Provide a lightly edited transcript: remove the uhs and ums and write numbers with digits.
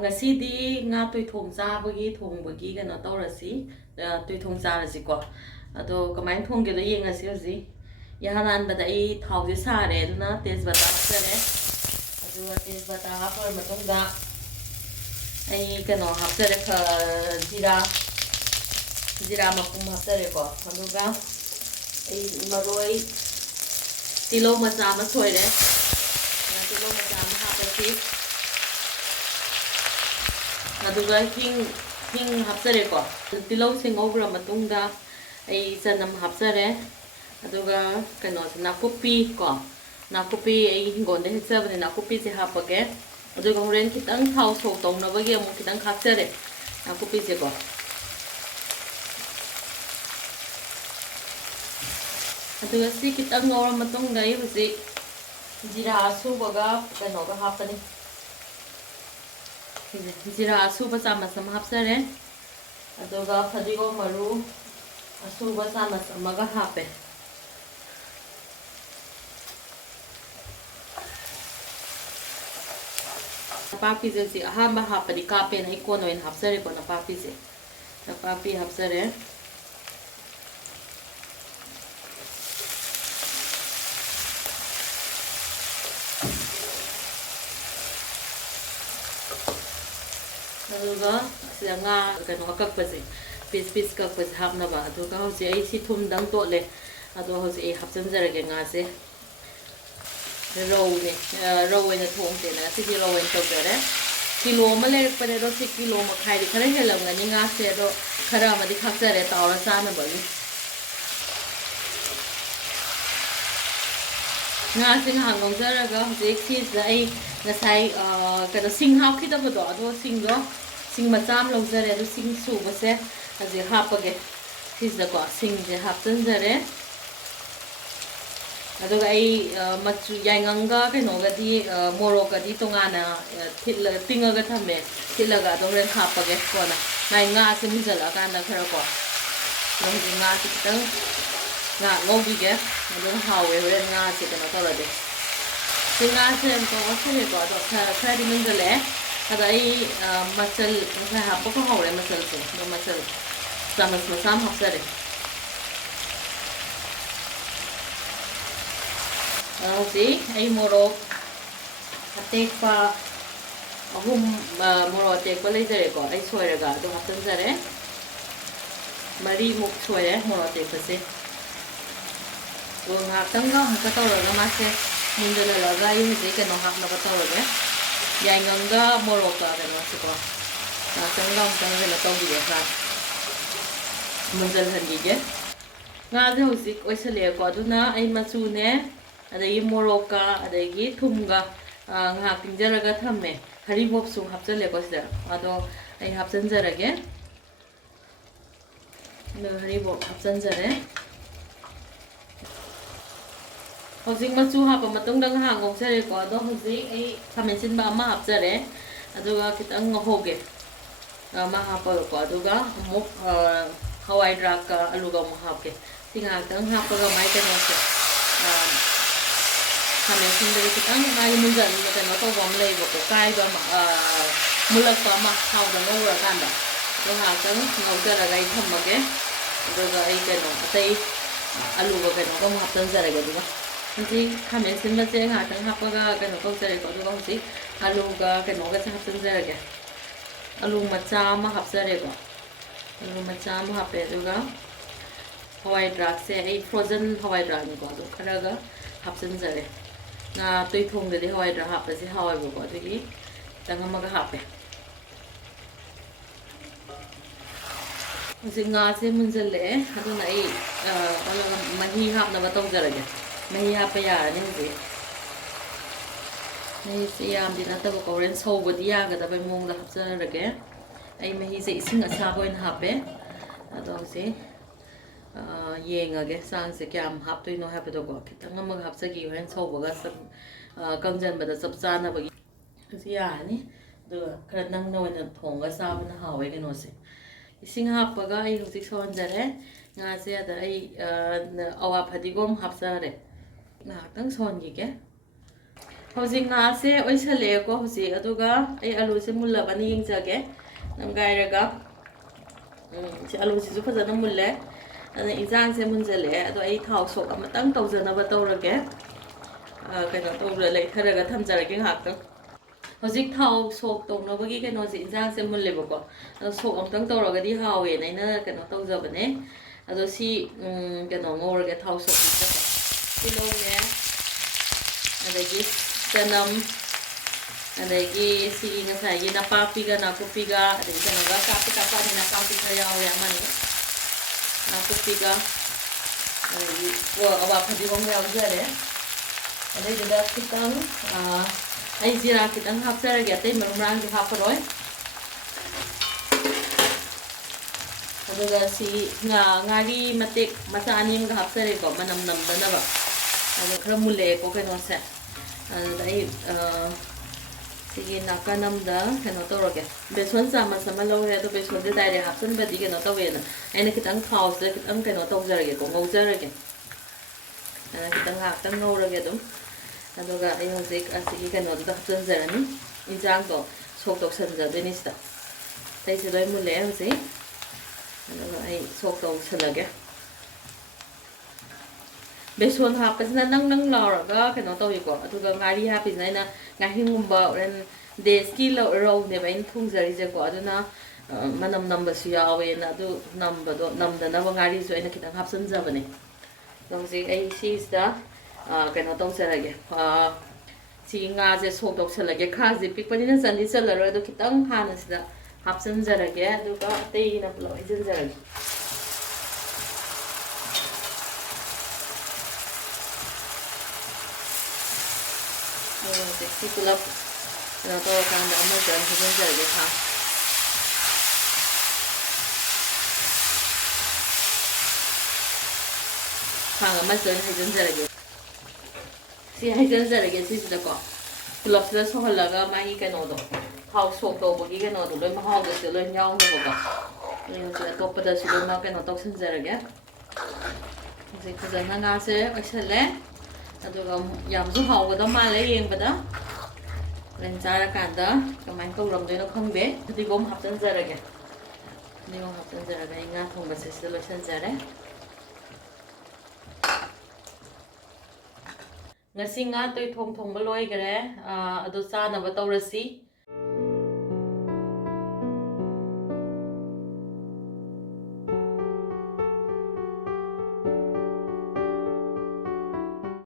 ꯉꯁꯤꯗꯤ ꯉꯥ ꯇꯣꯏꯊꯣꯡ ꯆꯥꯕꯒꯤ ꯊꯣꯡꯕꯒꯤ ꯀꯩꯅꯣ ꯇꯧꯔꯁꯤ ꯇꯣꯏꯊꯣꯡ ꯆꯥꯔꯁꯤꯀꯣ ꯑꯗꯣ ꯀꯃꯥꯏꯅ ꯊꯣꯡꯒꯦꯗꯣ ꯌꯦꯡꯉꯁꯤ ꯍꯧꯖꯤꯛ ꯏꯍꯥꯟ ꯍꯥꯟꯕꯗ ꯑꯩ ꯊꯥꯎꯁꯦ ꯁꯥꯔꯦ ꯑꯗꯨꯅ ꯇꯦꯖꯄꯇꯥ ꯍꯥꯞꯆꯔꯦ ꯑꯗꯨꯒ ꯇꯦꯖꯄꯇꯥ ꯍꯥꯞꯄ ꯃꯇꯨꯡꯗ ꯑꯩ ꯀꯩꯅꯣ ꯍꯥꯞꯆꯔꯦ ꯖꯤꯔꯥ ꯃꯄꯨꯝ ꯍꯥꯞꯆꯔꯦꯀꯣ ꯑꯗꯨꯒ ꯑꯩ ꯃꯔꯣꯏ ꯇꯤꯜꯍꯧ ꯃꯆꯥ ꯑꯃ ꯁꯣꯏꯔꯦ ꯇꯤꯜꯍꯧ ꯃꯆꯥ ꯑꯃ ꯍꯥꯞꯄꯁꯤ ꯑꯗꯨꯒ ꯍꯤꯡ ꯍꯥꯞꯆꯔꯦꯀꯣ ꯇꯤꯜꯍꯧꯁꯤ ꯉꯧꯈ꯭ꯔ ꯃꯇꯨꯡꯗ ꯑꯩ ꯆꯅꯝ ꯍꯥꯞꯆꯔꯦ ꯑꯗꯨꯒ ꯀꯩꯅꯣꯁꯦ ꯅꯥꯀꯨꯞꯄꯤ ꯀꯣ ꯅꯥꯀꯨꯞꯄꯤ ꯑꯩ ꯍꯤꯡꯒꯣꯜꯗ ꯍꯦꯛꯆꯕꯅꯦ ꯅꯥꯀꯨꯞꯄꯤꯁꯦ ꯍꯥꯞꯄꯒꯦ ꯑꯗꯨꯒ ꯍꯣꯔꯦꯟ ꯈꯤꯇꯪ ꯊꯥꯎ ꯁꯣꯛ ꯇꯧꯅꯕꯒꯤ ꯑꯃꯨꯛ ꯈꯤꯇꯪ ꯈꯥꯛꯆꯔꯦ ꯅꯥꯀꯨꯞꯄꯤꯁꯦꯀꯣ ꯑꯗꯨꯒ ꯁꯤ ꯈꯤꯇꯪ ꯉꯧꯔ ꯃꯇꯨꯡꯗ ꯑꯩ ꯍꯧꯖꯤꯛ ꯖꯤꯔꯥ ꯑꯁꯨꯕꯒ ꯀꯩꯅꯣꯒ ꯍꯥꯞꯄꯅꯤ ꯖꯤꯔꯥ ꯑꯁꯨꯕ ꯆꯥꯃꯁ ꯑꯃ ꯍꯥꯞꯆꯔꯦ ꯑꯗꯨꯒ ꯐꯗꯤꯒꯣꯝ ꯃꯔꯨ ꯑꯁꯨꯕ ꯆꯥꯃꯁ ꯑꯃꯒ ꯍꯥꯞꯄꯦ ꯅꯄꯥꯛꯄꯤꯁꯦ ꯍꯧꯖꯤꯛ ꯑꯍꯥꯟꯕ ꯍꯥꯞꯄꯗꯤ ꯀꯥꯞꯄꯦꯅ ꯑꯩ ꯀꯣꯟ ꯑꯣꯏꯅ ꯍꯥꯞꯆꯔꯦꯀꯣ ꯅꯄꯥꯛꯄꯤꯁꯦ ꯅꯄꯥꯛꯄꯤ ꯍꯥꯞꯆꯔꯦ ꯑꯗꯨꯒ ꯁꯤꯗ ꯉꯥ ꯀꯩꯅꯣ ꯑꯀꯛꯄꯁꯦ ꯄꯤꯁ ꯀꯛꯄꯁꯦ ꯍꯥꯞꯅꯕ ꯑꯗꯨꯒ ꯍꯧꯖꯤꯛ ꯑꯩ ꯁꯤ ꯊꯨꯝꯗꯪ ꯇꯣꯠꯂꯦ ꯑꯗꯣ ꯍꯧꯖꯤꯛ ꯑꯩ ꯍꯥꯞꯆꯤꯟꯖꯔꯒꯦ ꯉꯥꯁꯦ ꯔꯧꯅꯦ ꯔꯧ ꯑꯣꯏꯅ ꯊꯣꯡꯁꯦꯅ ꯉꯁꯤꯗꯤ ꯔꯧ ꯑꯣꯏꯅ ꯇꯧꯖꯔꯦ ꯀꯤꯂꯣ ꯑꯃ ꯂꯩꯔꯛꯄꯅꯦ ꯑꯗꯣ ꯁꯤ ꯀꯤꯂꯣ ꯃꯈꯥꯏꯗꯤ ꯈꯔ ꯍꯦꯜꯂꯝꯒꯅꯤ ꯉꯥꯁꯦ ꯑꯗꯣ ꯈꯔ ꯑꯃꯗꯤ ꯈꯥꯛꯆꯔꯦ ꯇꯥꯎꯔ ꯆꯥꯅꯕꯒꯤ ꯉꯥꯁꯦ ꯉꯥꯏꯍꯥꯛ ꯉꯧꯖꯔꯒ ꯍꯧꯖꯤꯛ ꯁꯤꯁꯤꯗ ꯑꯩ ꯉꯁꯥꯏ ꯀꯩꯅꯣ ꯁꯤꯡ ꯍꯥꯞꯈꯤꯗꯕꯗꯣ ꯑꯗꯣ ꯁꯤꯡ ꯃꯆꯥ ꯑꯃ ꯂꯧꯖꯔꯦ ꯑꯗꯣ ꯁꯤꯡ ꯁꯨꯕꯁꯦ ꯍꯧꯖꯤꯛ ꯍꯥꯞꯄꯒꯦ ꯁꯤꯁꯤꯗꯀꯣ ꯁꯤꯡꯁꯦ ꯍꯥꯞꯆꯤꯟꯖꯔꯦ ꯑꯗꯨꯒ ꯑꯩ ꯃꯆꯨ ꯌꯥꯏꯉꯪꯒ ꯀꯩꯅꯣꯒꯗꯤ ꯃꯣꯔꯣꯛꯀꯗꯤ ꯇꯣꯉꯥꯟꯅ ꯇꯤꯡꯉꯒ ꯊꯝꯃꯦ ꯊꯤꯠꯂꯒ ꯑꯗꯣ ꯍꯣꯔꯦꯟ ꯍꯥꯞꯄꯒꯦ ꯀꯣꯟꯅ ꯃꯥꯏ ꯉꯥꯁꯦ ꯃꯨꯟꯖꯜꯂꯛꯑꯀꯥꯟꯗ ꯈꯔ ꯀꯣ ꯑꯗꯣ ꯍꯧꯖꯤꯛ ꯉꯥꯁꯦ ꯈꯤꯇꯪ ꯉꯥ ꯉꯧꯈꯤꯒꯦ ꯑꯗꯨꯝ ꯍꯥꯎꯋꯦ ꯍꯣꯔꯦꯟ ꯉꯥꯁꯦ ꯀꯩꯅꯣ ꯇꯧꯔꯗꯤ ꯁꯤ ꯉꯥꯁꯦ ꯑꯃꯨꯛ ꯉꯧꯁꯜꯂꯦꯀꯣ ꯑꯗꯣ ꯈꯔꯗꯤ ꯃꯨꯟꯖꯜꯂꯛꯑꯦ ꯑꯗꯣ ꯑꯩ ꯃꯆꯜ ꯉꯁꯥꯏ ꯍꯥꯞꯄꯒ ꯍꯧꯔꯦ ꯃꯆꯜꯁꯦ ꯑꯗꯣ ꯃꯆꯜ ꯆꯥꯃꯁ ꯃꯆꯥ ꯑꯃ ꯍꯥꯞꯆꯔꯦ ꯍꯧꯖꯤꯛ ꯑꯩ ꯃꯣꯔꯣꯛ ꯑꯇꯦꯛꯄ ꯑꯍꯨꯝ ꯃꯣꯔꯣꯛ ꯑꯇꯦꯛꯄ ꯂꯩꯖꯔꯦꯀꯣ ꯑꯩ ꯁꯣꯏꯔꯒ ꯑꯗꯨꯝ ꯍꯥꯞꯆꯤꯟꯖꯔꯦ ꯃꯔꯤꯃꯨꯛ ꯁꯣꯏꯔꯦ ꯃꯣꯔꯣꯛ ꯑꯇꯦꯛꯄꯁꯦ ꯑꯗꯣ ꯉꯥꯏꯍꯥꯛꯇꯪꯒ ꯑꯃꯨꯛꯀ ꯇꯧꯔꯒ ꯃꯥꯁꯦ ꯃꯨꯟꯖꯜꯍꯜꯂꯒ ꯑꯩ ꯍꯧꯖꯤꯛ ꯀꯩꯅꯣ ꯍꯥꯞꯅꯕ ꯇꯧꯔꯒꯦ ꯌꯥꯏꯉꯪꯒ ꯃꯣꯔꯣꯛꯀ ꯀꯩꯅꯣꯁꯤꯀꯣ ꯉꯥꯏꯍꯥꯛꯇꯪꯒ ꯑꯃꯨꯛꯇꯪ ꯀꯩꯅꯣ ꯇꯧꯈꯤꯒꯦ ꯈꯔ ꯃꯨꯟꯖꯜꯍꯟꯈꯤꯒꯦ ꯉꯥꯁꯦ ꯍꯧꯖꯤꯛ ꯑꯣꯏꯁꯜꯂꯛꯑꯦꯀꯣ ꯑꯗꯨꯅ ꯑꯩ ꯃꯆꯨꯅꯦ ꯑꯗꯒꯤ ꯃꯣꯔꯣꯛꯀ ꯑꯗꯒꯤ ꯊꯨꯝꯒ ꯉꯥꯏꯍꯥꯛ ꯇꯤꯡꯖꯔꯒ ꯊꯝꯃꯦ ꯍꯔꯤꯕꯣꯞꯁꯨ ꯍꯥꯞꯆꯤꯜꯂꯦꯀꯣ ꯁꯤꯗ ꯑꯗꯣ ꯑꯩ ꯍꯥꯞꯆꯤꯟꯖꯔꯒꯦ ꯑꯗꯣ ꯍꯔꯤꯕꯣꯞ ꯍꯥꯞꯆꯤꯟꯖꯔꯦ ꯍꯧꯖꯤꯛ ꯃꯆꯨ ꯍꯥꯞꯄ ꯃꯇꯨꯡꯗ ꯉꯥꯏꯍꯥꯛ ꯉꯧꯖꯔꯦꯀꯣ ꯑꯗꯣ ꯍꯧꯖꯤꯛ ꯑꯩ ꯈꯥꯃꯦꯟ ꯑꯁꯤꯟꯕ ꯑꯃ ꯍꯥꯞꯆꯔꯦ ꯑꯗꯨꯒ ꯈꯤꯇꯪ ꯉꯧꯍꯧꯒꯦ ꯑꯃ ꯍꯥꯞꯄꯒꯀꯣ ꯑꯗꯨꯒ ꯑꯃꯨꯛ ꯍꯋꯥꯏ ꯗ꯭ꯔꯥꯛꯀ ꯑꯂꯨꯒ ꯑꯃꯨꯛ ꯍꯥꯞꯀꯦ ꯁꯤ ꯉꯥꯏꯍꯥꯛꯇꯪ ꯍꯥꯞꯄꯒ ꯃꯥꯏ ꯀꯩꯅꯣꯁꯦ ꯈꯥꯃꯦꯟ ꯑꯁꯤꯟꯕꯁꯦ ꯈꯤꯇꯪ ꯃꯥꯒꯤ ꯀꯩꯅꯣ ꯇꯧꯕ ꯑꯃ ꯂꯩꯌꯦꯕꯀꯣ ꯀꯥꯏꯕ ꯑꯃ ꯃꯨꯜꯂꯛꯄ ꯑꯃ ꯊꯥꯎꯗ ꯉꯧꯔꯀꯥꯟꯗ ꯑꯗꯣ ꯉꯥꯏꯍꯥꯛꯇꯪ ꯉꯧꯖꯔꯒ ꯑꯩ ꯊꯝꯃꯒꯦ ꯑꯗꯨꯒ ꯑꯩ ꯀꯩꯅꯣ ꯑꯇꯩ ꯑꯂꯨꯒ ꯀꯩꯅꯣꯒ ꯑꯃꯨꯛ ꯍꯥꯞꯆꯤꯟꯖꯔꯒꯦ ꯑꯗꯨꯒ ꯍꯧꯖꯤꯛ ꯈꯥꯃꯦꯟ ꯑꯁꯤꯟꯕꯁꯦ ꯉꯥꯏꯍꯥꯛꯇꯪ ꯍꯥꯞꯄꯒ ꯀꯩꯅꯣ ꯇꯧꯖꯔꯦꯀꯣ ꯑꯗꯨꯒ ꯍꯧꯖꯤꯛ ꯑꯂꯨꯒ ꯀꯩꯅꯣꯒꯁꯦ ꯍꯥꯞꯆꯤꯟꯖꯔꯒꯦ ꯑꯂꯨ ꯃꯆꯥ ꯑꯃ ꯍꯥꯞꯆꯔꯦꯀꯣ ꯑꯂꯨ ꯃꯆꯥ ꯑꯃ ꯍꯥꯞꯄꯦ ꯑꯗꯨꯒ ꯍꯋꯥꯏ ꯗ꯭ꯔꯥꯛꯁꯦ ꯑꯩ ꯐ꯭ꯔꯣꯖꯟ ꯍꯋꯥꯏ ꯗ꯭ꯔꯥꯛꯅꯤꯀꯣ ꯑꯗꯨ ꯈꯔꯒ ꯍꯥꯞꯆꯤꯟꯖꯔꯦ ꯉꯥ ꯇꯣꯏꯊꯣꯡꯗꯗꯤ ꯍꯋꯥꯏ ꯗ꯭ꯔꯥꯛ ꯍꯥꯞꯄꯁꯦ ꯍꯥꯎꯋꯦꯕꯀꯣ ꯑꯗꯨꯒꯤ ꯈꯤꯇꯪ ꯑꯃꯒ ꯍꯥꯞꯄꯦ ꯍꯧꯖꯤꯛ ꯉꯥꯁꯦ ꯃꯨꯟꯖꯜꯂꯛꯑꯦ ꯑꯗꯨꯅ ꯑꯩ ꯃꯍꯤ ꯍꯥꯞꯅꯕ ꯇꯧꯖꯔꯒꯦ ꯃꯍꯤ ꯍꯥꯞꯄ ꯌꯥꯔꯅꯤ ꯍꯧꯖꯤꯛ ꯃꯍꯤꯁꯦ ꯌꯥꯝꯗꯤ ꯅꯠꯇꯕꯀꯣ ꯍꯣꯔꯦꯟ ꯁꯧꯕꯗꯤ ꯌꯥꯒꯗꯕꯩ ꯃꯑꯣꯡꯗ ꯍꯥꯞꯆꯔꯒꯦ ꯑꯩ ꯃꯍꯤꯁꯦ ꯏꯁꯤꯡ ꯑꯁꯥꯕ ꯑꯣꯏꯅ ꯍꯥꯞꯄꯦ ꯑꯗꯣ ꯍꯧꯖꯤꯛ ꯌꯦꯡꯉꯒꯦ ꯆꯥꯡꯁꯦ ꯀꯌꯥꯝ ꯍꯥꯞꯇꯣꯏꯅꯣ ꯍꯥꯏꯕꯗꯣꯀꯣ ꯈꯤꯇꯪ ꯑꯃꯒ ꯍꯥꯞꯆꯈꯤ ꯍꯣꯔꯦꯟ ꯁꯧꯕꯒ ꯀꯪꯁꯤꯟꯕꯗ ꯆꯞ ꯆꯥꯅꯕꯒꯤ ꯍꯧꯖꯤꯛ ꯌꯥꯔꯅꯤ ꯑꯗꯨꯒ ꯈꯔ ꯅꯪꯅ ꯑꯣꯏꯅ ꯊꯣꯡꯉꯒ ꯆꯥꯕꯅ ꯍꯥꯎꯋꯦ ꯀꯩꯅꯣꯁꯦ ꯏꯁꯤꯡ ꯍꯥꯞꯄꯒ ꯑꯩ ꯍꯧꯖꯤꯛ ꯁꯧꯍꯟꯖꯔꯦ ꯉꯥꯁꯦ ꯑꯗ ꯑꯩ ꯑꯋꯥ ꯐꯗꯤꯒꯣꯝ ꯍꯥꯞꯆꯔꯦ ꯉꯥꯏꯍꯥꯛꯇꯪ ꯁꯧꯍꯟꯈꯤꯒꯦ ꯍꯧꯖꯤꯛ ꯉꯥꯁꯦ ꯑꯣꯏꯁꯜꯂꯛꯑꯦꯀꯣ ꯍꯧꯖꯤꯛ ꯑꯗꯨꯒ ꯑꯩ ꯑꯂꯨꯁꯦ ꯃꯨꯜꯂꯕꯅ ꯌꯦꯡꯖꯒꯦ ꯅꯝꯒꯥꯏꯔꯒ ꯁꯤ ꯑꯂꯨꯁꯤꯁꯨ ꯐꯖꯅ ꯃꯨꯜꯂꯦ ꯑꯗꯨꯅ ꯏꯟꯖꯥꯡꯁꯦ ꯃꯨꯟꯖꯜꯂꯛꯑꯦ ꯑꯗꯣ ꯑꯩ ꯊꯥꯎ ꯁꯣꯛ ꯑꯃꯇꯪ ꯇꯧꯖꯅꯕ ꯇꯧꯔꯒꯦ ꯀꯩꯅꯣ ꯇꯧꯔ ꯂꯩꯊꯔꯒ ꯊꯝꯖꯔꯒꯦ ꯉꯥꯏꯍꯥꯛꯇꯪ ꯍꯧꯖꯤꯛ ꯊꯥꯎ ꯁꯣꯛ ꯇꯧꯅꯕꯒꯤ ꯀꯩꯅꯣꯁꯦ ꯏꯟꯖꯥꯡꯁꯦ ꯃꯨꯜꯂꯦꯕꯀꯣ ꯑꯗꯣ ꯁꯣꯛ ꯑꯃꯨꯛꯇꯪ ꯇꯧꯔꯒꯗꯤ ꯍꯥꯎꯋꯦꯅ ꯑꯩꯅ ꯀꯩꯅꯣ ꯇꯧꯖꯕꯅꯦ ꯑꯗꯣ ꯁꯤ ꯀꯩꯅꯣ ꯉꯧꯔꯒꯦ ꯊꯥꯎ ꯁꯣꯛ ꯇꯤꯜꯍꯧꯅꯦ ꯑꯗꯒꯤ ꯆꯅꯝ ꯑꯗꯒꯤ ꯁꯤꯒꯤ ꯉꯁꯥꯏꯒꯤ ꯅꯄꯥꯛꯄꯤꯒ ꯅꯥꯀꯨꯞꯄꯤꯒ ꯑꯗꯒꯤ ꯀꯩꯅꯣꯒ ꯀꯥꯞꯄꯤ ꯀꯥꯞꯄꯅꯤ ꯅꯄꯥꯛꯄꯤ ꯈꯔ ꯌꯥꯎꯔꯦ ꯑꯃꯅꯤ ꯅꯥꯀꯨꯞꯄꯤꯒ ꯑꯗꯒꯤ ꯑꯋꯥ ꯐꯗꯤꯒꯣꯝ ꯌꯥꯎꯖꯔꯦ ꯑꯗꯩꯗꯨꯗ ꯈꯤꯇꯪ ꯑꯩ ꯖꯤꯔꯥ ꯈꯤꯇꯪ ꯍꯥꯞꯆꯔꯒꯦ ꯑꯇꯩ ꯃꯔꯨ ꯃꯔꯥꯡꯗꯤ ꯍꯥꯞꯄꯔꯣꯏ ꯑꯗꯨꯒ ꯁꯤ ꯉꯥꯔꯤ ꯃꯇꯦꯛ ꯃꯆꯥ ꯑꯅꯤ ꯑꯃꯒ ꯍꯥꯞꯆꯔꯦꯀꯣ ꯃꯅꯝ ꯅꯝꯗꯅꯕ ꯑꯗꯣ ꯈꯔ ꯃꯨꯜꯂꯛꯑꯦꯀꯣ ꯀꯩꯅꯣꯁꯦ ꯑꯗꯨꯗ ꯑꯩ ꯁꯤꯒꯤ ꯅꯥꯀꯟ ꯑꯃꯗ ꯀꯩꯅꯣ ꯇꯧꯔꯒꯦ ꯕꯦꯁꯣꯟ ꯆꯥꯃꯁ ꯑꯃ ꯂꯧꯔꯦ ꯑꯗꯣ ꯕꯦꯁꯣꯟꯁꯦ ꯗꯥꯏꯔꯦꯛ ꯍꯥꯞꯆꯤꯟꯕꯗꯤ ꯀꯩꯅꯣ ꯇꯧꯋꯦꯅ ꯑꯩꯅ ꯈꯤꯇꯪ ꯊꯥꯎꯁꯤꯗ ꯈꯤꯇꯪ ꯀꯩꯅꯣ ꯇꯧꯖꯔꯒꯦꯀꯣ ꯉꯧꯖꯔꯒꯦ ꯑꯗꯨꯅ ꯈꯤꯇꯪ ꯉꯥꯏꯍꯥꯛꯇꯪ ꯉꯧꯔꯒꯦ ꯑꯗꯨꯝ ꯑꯗꯨꯒ ꯑꯩ ꯍꯧꯖꯤꯛ ꯑꯁꯤꯒꯤ ꯀꯩꯅꯣꯗꯨꯗ ꯍꯥꯞꯆꯤꯟꯖꯔꯅꯤ ꯏꯟꯖꯥꯡꯗꯣ ꯁꯣꯛ ꯇꯧꯁꯟꯖꯗꯣꯏꯅꯤ ꯁꯤꯗ ꯑꯇꯩꯁꯦ ꯂꯣꯏ ꯃꯨꯜꯂꯛꯑꯦ ꯍꯧꯖꯤꯛ ꯑꯗꯨꯒ ꯑꯩ ꯁꯣꯛ ꯇꯧꯁꯜꯂꯒꯦ ꯕꯦꯁꯣꯟ ꯍꯥꯞꯄꯁꯤꯅ ꯅꯪ ꯂꯥꯎꯔꯒ ꯀꯩꯅꯣ ꯇꯧꯏꯀꯣ ꯑꯗꯨꯒ ꯉꯥꯔꯤ ꯍꯥꯞꯄꯤꯁꯤꯅ ꯑꯩꯅ ꯉꯥꯍꯤꯡꯒꯨꯝꯕ ꯍꯣꯔꯦꯟ ꯗꯦꯁꯀꯤ ꯔꯧꯅꯦꯕ ꯑꯩꯅ ꯊꯣꯡꯖꯔꯤꯁꯦꯀꯣ ꯑꯗꯨꯅ ꯃꯅꯝ ꯅꯝꯕꯁꯨ ꯌꯥꯎꯋꯦꯅ ꯑꯗꯨ ꯅꯝꯕꯗꯣ ꯅꯝꯗꯅꯕ ꯉꯥꯔꯤꯁꯨ ꯑꯩꯅ ꯈꯤꯇꯪ ꯍꯥꯞꯆꯤꯟꯖꯕꯅꯦ ꯑꯗꯣ ꯍꯧꯖꯤꯛ ꯑꯩ ꯁꯤꯁꯤꯗ ꯀꯩꯅꯣ ꯇꯧꯖꯔꯒꯦ ꯁꯤꯒꯤ ꯉꯥꯁꯦ ꯁꯣꯛ ꯇꯧꯁꯜꯂꯒꯦ ꯈꯥꯁꯦ ꯄꯤꯛꯄꯅꯤꯅ ꯆꯟꯗꯤ ꯆꯜꯂꯔꯣꯏ ꯑꯗꯣ ꯈꯤꯇꯪ ꯍꯥꯟꯅ ꯁꯤꯗ ꯍꯥꯞꯆꯤꯟꯖꯔꯒꯦ ꯑꯗꯨꯒ ꯑꯇꯩꯅ ꯄꯨꯂꯞ ꯍꯩꯖꯤꯟꯖꯔꯒꯦ ꯍꯧꯖꯤꯛꯁꯤ ꯄꯨꯂꯞ ꯀꯩꯅꯣ ꯇꯧꯔꯀꯥꯟꯗ ꯑꯃꯨꯛꯇ ꯍꯩꯖꯤꯟꯖꯔꯒꯦ ꯈꯥꯡ ꯑꯃꯁꯤꯗ ꯑꯣꯏꯅ ꯍꯩꯖꯤꯟꯖꯔꯒꯦ ꯁꯤ ꯍꯩꯖꯤꯟꯖꯔꯒꯦ ꯁꯤꯁꯤꯗꯀꯣ ꯄꯨꯂꯞꯁꯤꯗ ꯁꯧꯍꯜꯂꯒ ꯃꯥꯒꯤ ꯀꯩꯅꯣꯗꯣ ꯊꯥꯎ ꯁꯣꯛ ꯇꯧꯕꯒꯤ ꯀꯩꯅꯣꯗꯣ ꯂꯣꯏ ꯃꯍꯥꯎꯒꯁꯤꯗ ꯂꯣꯏ ꯌꯥꯎꯅꯕꯀꯣ ꯍꯧꯖꯤꯛ ꯑꯇꯣꯞꯄꯗꯁꯨ ꯂꯣꯏꯅ ꯀꯩꯅꯣ ꯇꯧꯁꯟꯖꯔꯒꯦ ꯍꯧꯖꯤꯛ ꯐꯖꯅ ꯉꯥꯁꯦ ꯑꯣꯏꯁꯜꯂꯦ ꯑꯗꯨꯒ ꯌꯥꯝꯁꯨ ꯍꯥꯎꯒꯗꯧ ꯃꯥꯜꯂꯦ ꯌꯦꯡꯕꯗ ꯍꯣꯔꯦꯟ ꯆꯥꯔꯀꯥꯟꯗ ꯀꯃꯥꯏꯅ ꯇꯧꯔꯝꯗꯣꯏꯅꯣ ꯈꯪꯗꯦ ꯐꯗꯤꯒꯣꯝ ꯍꯥꯞꯆꯤꯟꯖꯔꯒꯦ ꯐꯗꯤꯒꯣꯝ ꯍꯥꯞꯆꯤꯟꯖꯔꯒ ꯑꯩ ꯉꯥ ꯊꯣꯡꯕꯁꯦ ꯁꯤꯗ ꯂꯣꯏꯁꯤꯟꯖꯔꯦ ꯉꯁꯤ ꯉꯥ ꯇꯣꯏꯊꯣꯡ ꯊꯣꯡꯕ ꯂꯣꯏꯈꯔꯦ ꯑꯗꯣ ꯆꯥꯅꯕ ꯇꯧꯔꯁꯤ